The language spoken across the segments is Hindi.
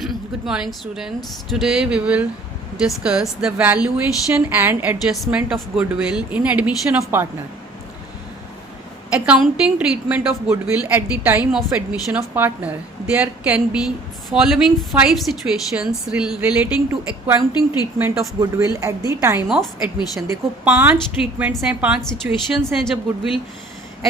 Good morning, students. Today we will discuss the valuation and adjustment of goodwill in admission of partner. Accounting treatment of goodwill at the time of admission of partner. There can be following 5 situations relating to accounting treatment of goodwill at the time of admission. देखो 5 treatments हैं, 5 situations हैं जब goodwill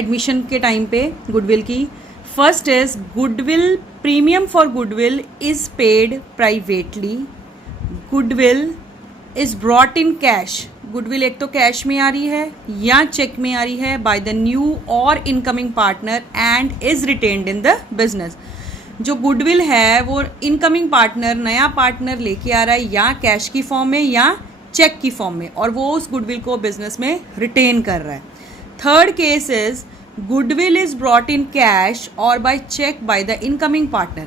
admission के time पे goodwill की. First is goodwill premium for goodwill is paid privately. Goodwill is brought in cash. Goodwill एक तो कैश में आ रही है या चेक में आ रही है by the new or incoming partner and is retained in the business. जो गुडविल है वो इनकमिंग पार्टनर नया पार्टनर लेके आ रहा है या कैश की फॉर्म में या चेक की फॉर्म में और वो उस गुडविल को बिजनेस में रिटेन कर रहा है. Third case is goodwill is brought in cash और by cheque by the incoming partner.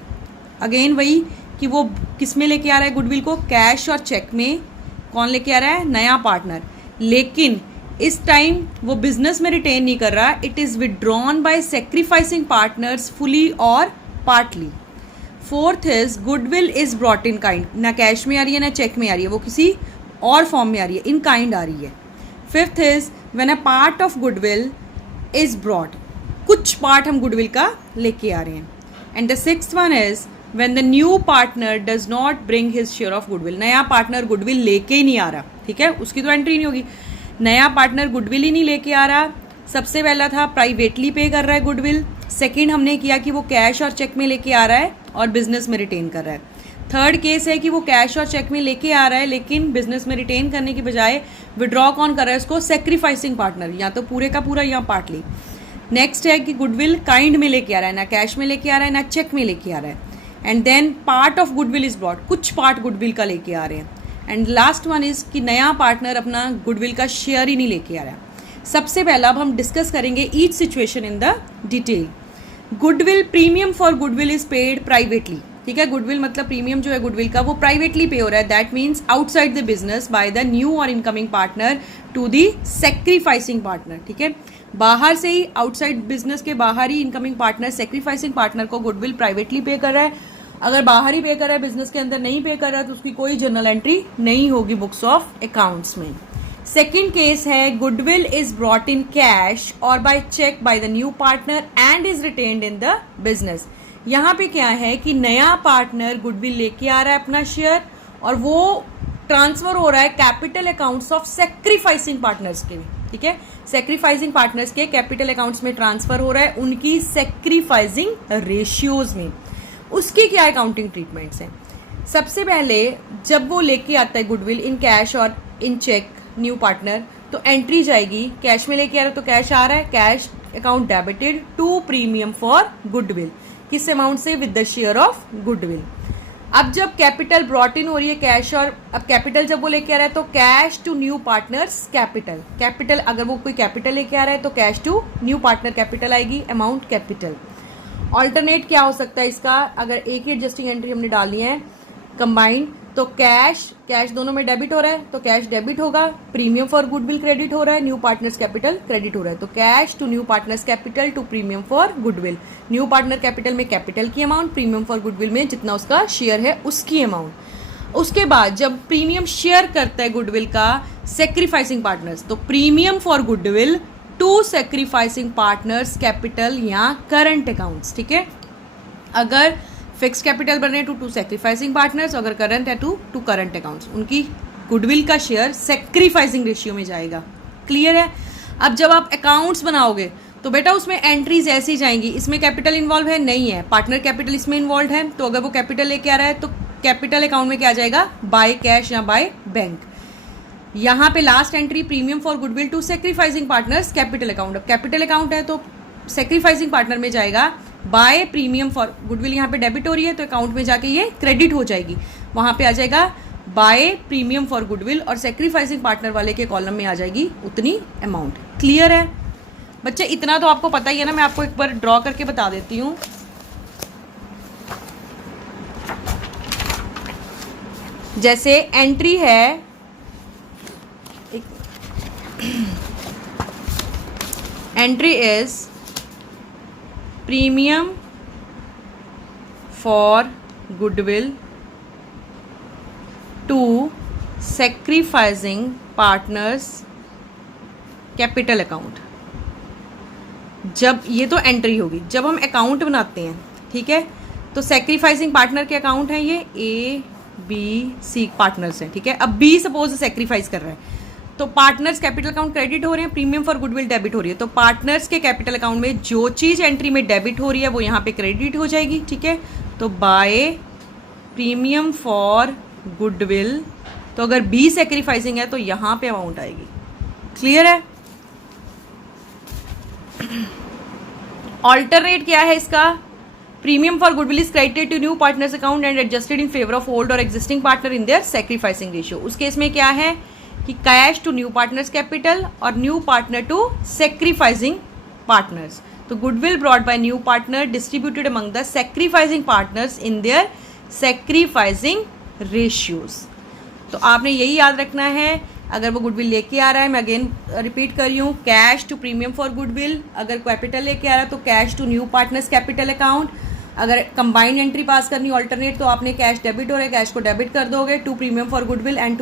Again वही कि वो किस में लेके आ रहा है गुडविल को, कैश और चेक में. कौन लेके आ रहा है? नया पार्टनर. लेकिन इस टाइम वो बिजनेस में रिटेन नहीं कर रहा. It is withdrawn by sacrificing partners fully और partly. Fourth is goodwill is brought in kind. ना कैश में आ रही है ना चेक में आ रही है, वो किसी और फॉर्म में आ रही है, इन काइंड आ रही है. Fifth is when a part of goodwill is brought. कुछ पार्ट हम गुडविल का लेके आ रहे हैं. And the sixth one is when the new partner does not bring his share of goodwill. नया पार्टनर गुडविल लेके ही नहीं आ रहा, ठीक है, उसकी तो एंट्री नहीं होगी. नया पार्टनर गुडविल ही नहीं लेके आ रहा. सबसे पहला था प्राइवेटली पे कर रहा है गुडविल. सेकंड हमने किया कि वो कैश और चेक में लेके आ रहा है और बिजनेस में रिटेन कर रहा है. थर्ड केस है कि वो कैश और चेक में लेके आ रहा है लेकिन बिजनेस में रिटेन करने की बजाय विड्रॉ कौन कर रहा है उसको? सेक्रीफाइसिंग पार्टनर, या तो पूरे का पूरा या पार्टली. नेक्स्ट है कि गुडविल काइंड में लेके आ रहा है, ना कैश में लेके आ रहा है ना चेक में लेके आ रहा है. And then part of goodwill is brought. कुछ पार्ट गुडविल का लेके आ रहे हैं. एंड लास्ट वन इज कि नया पार्टनर अपना गुडविल का शेयर ही नहीं लेके आ रहा है. सबसे पहला अब हम डिस्कस करेंगे each situation in the detail. Goodwill premium for goodwill is paid privately. ठीक है, गुडविल मतलब प्रीमियम जो है गुडविल का वो प्राइवेटली पे हो रहा है. That means outside the business by the new और incoming partner to the sacrificing partner. ठीक है, बाहर से ही, आउटसाइड बिजनेस के बाहर ही इनकमिंग पार्टनर सेक्रीफाइसिंग पार्टनर को गुडविल प्राइवेटली पे कर रहा है. अगर बाहर ही पे कर रहा है, बिजनेस के अंदर नहीं पे कर रहा है, तो उसकी कोई जर्नल एंट्री नहीं होगी बुक्स ऑफ अकाउंट्स में. सेकेंड केस है goodwill is brought in cash और by cheque by the new partner and is retained in the business. यहाँ पे क्या है कि नया पार्टनर गुडविल लेके आ रहा है अपना शेयर और वो ट्रांसफर हो रहा है capital accounts of sacrificing partners के. ठीक है, सेक्रीफाइसिंग पार्टनर्स के कैपिटल अकाउंट्स में ट्रांसफर हो रहा है उनकी सेक्रीफाइसिंग रेशियोज में. उसकी क्या अकाउंटिंग ट्रीटमेंट्स हैं? सबसे पहले जब वो लेके आता है गुडविल इन कैश और इन चेक न्यू पार्टनर, तो एंट्री जाएगी कैश में लेके आ रहा है तो कैश आ रहा है, cash account debited to premium for goodwill. किस अमाउंट से? With the share of goodwill. अब जब कैपिटल ब्रॉट इन हो रही है कैश और अब कैपिटल जब वो लेके आ रहा है तो cash to new partners capital. Capital अगर वो कोई कैपिटल लेके आ रहा है तो cash to new partner capital आएगी, अमाउंट कैपिटल. ऑल्टरनेट क्या हो सकता है इसका? अगर एक ही एडजस्टिंग एंट्री हमने डालनी है कंबाइंड, तो कैश दोनों में डेबिट हो रहा है तो कैश डेबिट होगा, प्रीमियम फॉर गुडविल क्रेडिट हो रहा है, न्यू पार्टनर्स कैपिटल क्रेडिट हो रहा है. तो cash to new partners capital to premium for goodwill. New partner capital में कैपिटल की अमाउंट, प्रीमियम फॉर गुडविल में जितना उसका शेयर है उसकी अमाउंट. उसके बाद जब प्रीमियम शेयर करता है गुडविल का सेक्रीफाइसिंग पार्टनर्स, तो premium for goodwill to sacrificing partners capital या करंट अकाउंट्स. ठीक है, अगर फिक्स कैपिटल बने टू सेक्रीफाइसिंग पार्टनर्स, अगर करंट है टू करंट अकाउंट्स, उनकी गुडविल का शेयर सेक्रीफाइसिंग रेशियो में जाएगा. क्लियर है? अब जब आप अकाउंट्स बनाओगे तो बेटा उसमें एंट्रीज ऐसी जाएंगी. इसमें कैपिटल इन्वॉल्व है? नहीं है. पार्टनर कैपिटल इसमें इन्वॉल्व है, तो अगर वो कैपिटल लेके आ रहा है तो कैपिटल अकाउंट में क्या आ जाएगा? बाय कैश या बाय बैंक. यहाँ पे last entry premium for goodwill to sacrificing partners capital account. अब कैपिटल अकाउंट है तो सेक्रीफाइसिंग पार्टनर में जाएगा बाय प्रीमियम फॉर गुडविल. यहाँ पे डेबिट हो रही है तो अकाउंट में जाके ये क्रेडिट हो जाएगी, वहां पे आ जाएगा बाय प्रीमियम फॉर गुडविल और सेक्रीफाइसिंग पार्टनर वाले के कॉलम में आ जाएगी उतनी अमाउंट. क्लियर है बच्चे? इतना तो आपको पता ही है ना. मैं आपको एक बार ड्रॉ करके बता देती हूँ. जैसे एंट्री है entry is premium for goodwill to sacrificing partners capital account. जब ये तो एंट्री होगी, जब हम अकाउंट बनाते हैं, ठीक है, तो सेक्रीफाइसिंग पार्टनर के अकाउंट हैं ये A B C पार्टनर्स हैं, ठीक है। अब B सपोज सेक्रीफाइस कर रहा है, तो पार्टनर्स कैपिटल अकाउंट क्रेडिट हो रहे हैं, प्रीमियम फॉर गुडविल डेबिट हो रही है। तो पार्टनर्स के कैपिटल अकाउंट में जो चीज़ एंट्री में डेबिट हो रही है वो यहाँ पे क्रेडिट हो जाएगी, ठीक है। तो बाय प्रीमियम फॉर गुडविल, तो अगर B सेक्रीफाइसिंग है तो यहाँ पे अमाउंट आएगी। क्लियर है? ऑल्टरनेट क्या है इसका? Premium for goodwill is credited to new partner's account and adjusted in favour of old और existing partner in their sacrificing ratio. उस केस में क्या है कि cash to new partners capital और new partner to sacrificing partners. तो goodwill brought by new partner distributed among the sacrificing partners in their sacrificing ratios. तो आपने यही याद रखना है, अगर वो गुडविल लेके आ रहा है, मैं अगेन रिपीट कर रही हूँ, cash to premium for goodwill, अगर कैपिटल लेके आ रहा है तो cash to new partners capital account. अगर कंबाइंड एंट्री पास करनी ऑल्टरनेट, तो आपने कैश डेबिट हो रहा है, कैश को डेबिट कर दोगे to premium for goodwill and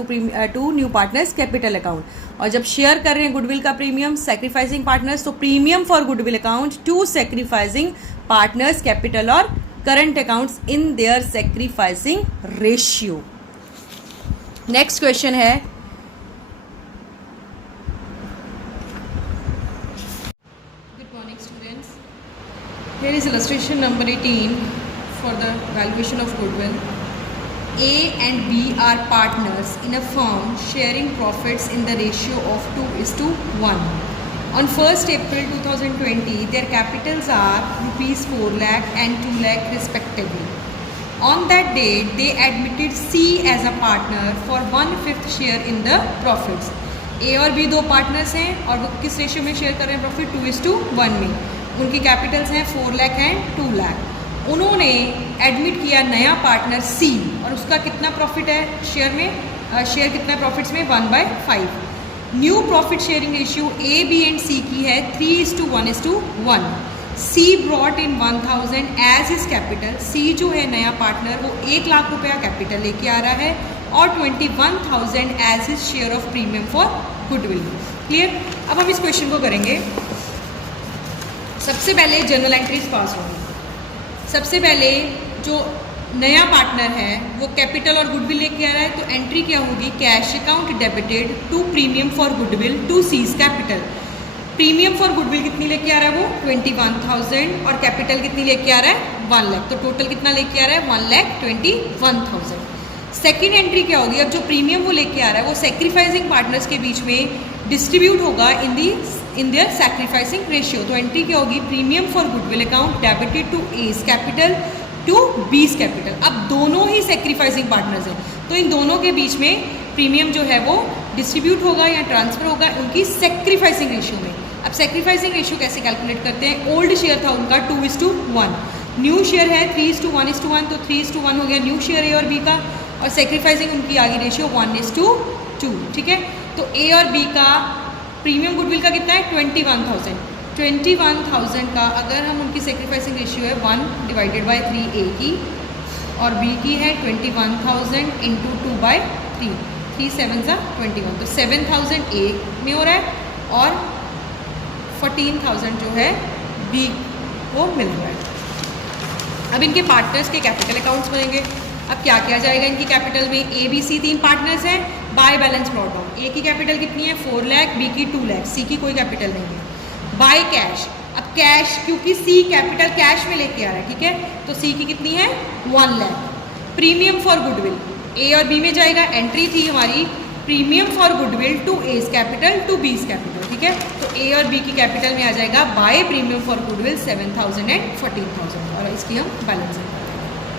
to new partners capital account. और जब शेयर कर रहे हैं गुडविल का प्रीमियम सेक्रीफाइसिंग पार्टनर्स, तो premium for goodwill account to sacrificing partners capital और current accounts in their sacrificing ratio. Next question है, here is illustration number 18 for the valuation of goodwill. A and B are partners in a firm sharing profits in the ratio of 2:1. On 1st April 2020, their capitals are rupees 4 lakh and 2 lakh respectively. On that date, they admitted C as a partner for 1/5 share in the profits. A और B दो पार्टनर्स हैं और वो किस रेशियो में शेयर कर रहे हैं प्रॉफिट? 2:1 में। उनकी कैपिटल्स हैं 4 लाख एंड 2 लाख। उन्होंने एडमिट किया नया पार्टनर C और उसका कितना प्रॉफिट है शेयर में? शेयर कितना प्रॉफिट्स में? 1/5। New profit sharing ratio A, B and C की है 3:1:1। C brought in 1000 as his capital. C जो है नया पार्टनर वो 1 लाख रुपया कैपिटल लेके आ रहा है और 21,000 as his share of premium for goodwill. Clear? अब हम इस क्वेश्चन को करेंगे। सबसे पहले जर्नल एंट्रीज पास होंगी। सबसे पहले जो नया पार्टनर है वो कैपिटल और गुडविल लेके आ रहा है, तो एंट्री क्या होगी? Cash account debited to premium for goodwill to C's capital. Premium for goodwill कितनी लेके आ रहा है वो? 21,000 और कैपिटल कितनी लेके आ रहा है? 1 लाख। तो टोटल कितना लेके आ रहा है? 1,21,000। सेकेंड एंट्री क्या होगी? अब जो प्रीमियम वो लेके आ रहा है वो सेक्रीफाइसिंग पार्टनर्स के बीच में डिस्ट्रीब्यूट होगा इन देयर सेक्रीफाइसिंग रेशियो। तो एंट्री क्या होगी? Premium for goodwill account debited to A's capital to B's capital. अब दोनों ही सेक्रीफाइसिंग पार्टनर्स हैं, तो इन दोनों के बीच में प्रीमियम जो है वो डिस्ट्रीब्यूट होगा या ट्रांसफर होगा उनकी सेक्रीफाइसिंग रेशियो में। अब सेक्रीफाइसिंग रेशियो कैसे कैलकुलेट करते हैं? ओल्ड शेयर था उनका 2:1, न्यू शेयर है 3:1:1, तो 3:1 हो गया न्यू शेयर ए और बी का, और सेक्रीफाइसिंग उनकी आ गई रेशियो 1:2। ठीक है, तो ए और बी का प्रीमियम गुडविल का कितना है? 21,000। 21,000 का अगर हम उनकी सेक्रीफाइसिंग रेशियो है 1/3 ए की और बी की है 21,000 इंटू 2/3, 3 7 21, तो 7,000 ए में हो रहा है और 14,000 जो है बी को मिल रहा है। अब इनके पार्टनर्स के कैपिटल अकाउंट्स बनेंगे। अब क्या किया जाएगा इनकी कैपिटल में? ए बी सी 3 पार्टनर्स हैं, बाय बैलेंस ब्रॉट डाउन। ए की कैपिटल कितनी है? 4 लाख, बी की 2 लाख, सी की कोई कैपिटल नहीं है। बाय कैश, अब कैश क्योंकि सी कैपिटल कैश में लेके आ रहा है, ठीक है, तो सी की कितनी है? 1 lakh. Premium for goodwill A और बी में जाएगा, एंट्री थी हमारी premium for goodwill to A's capital to B's capital, ठीक है, तो ए और बी की कैपिटल में आ जाएगा by premium for goodwill 7,000 and 14,000 और इसकी हम बैलेंस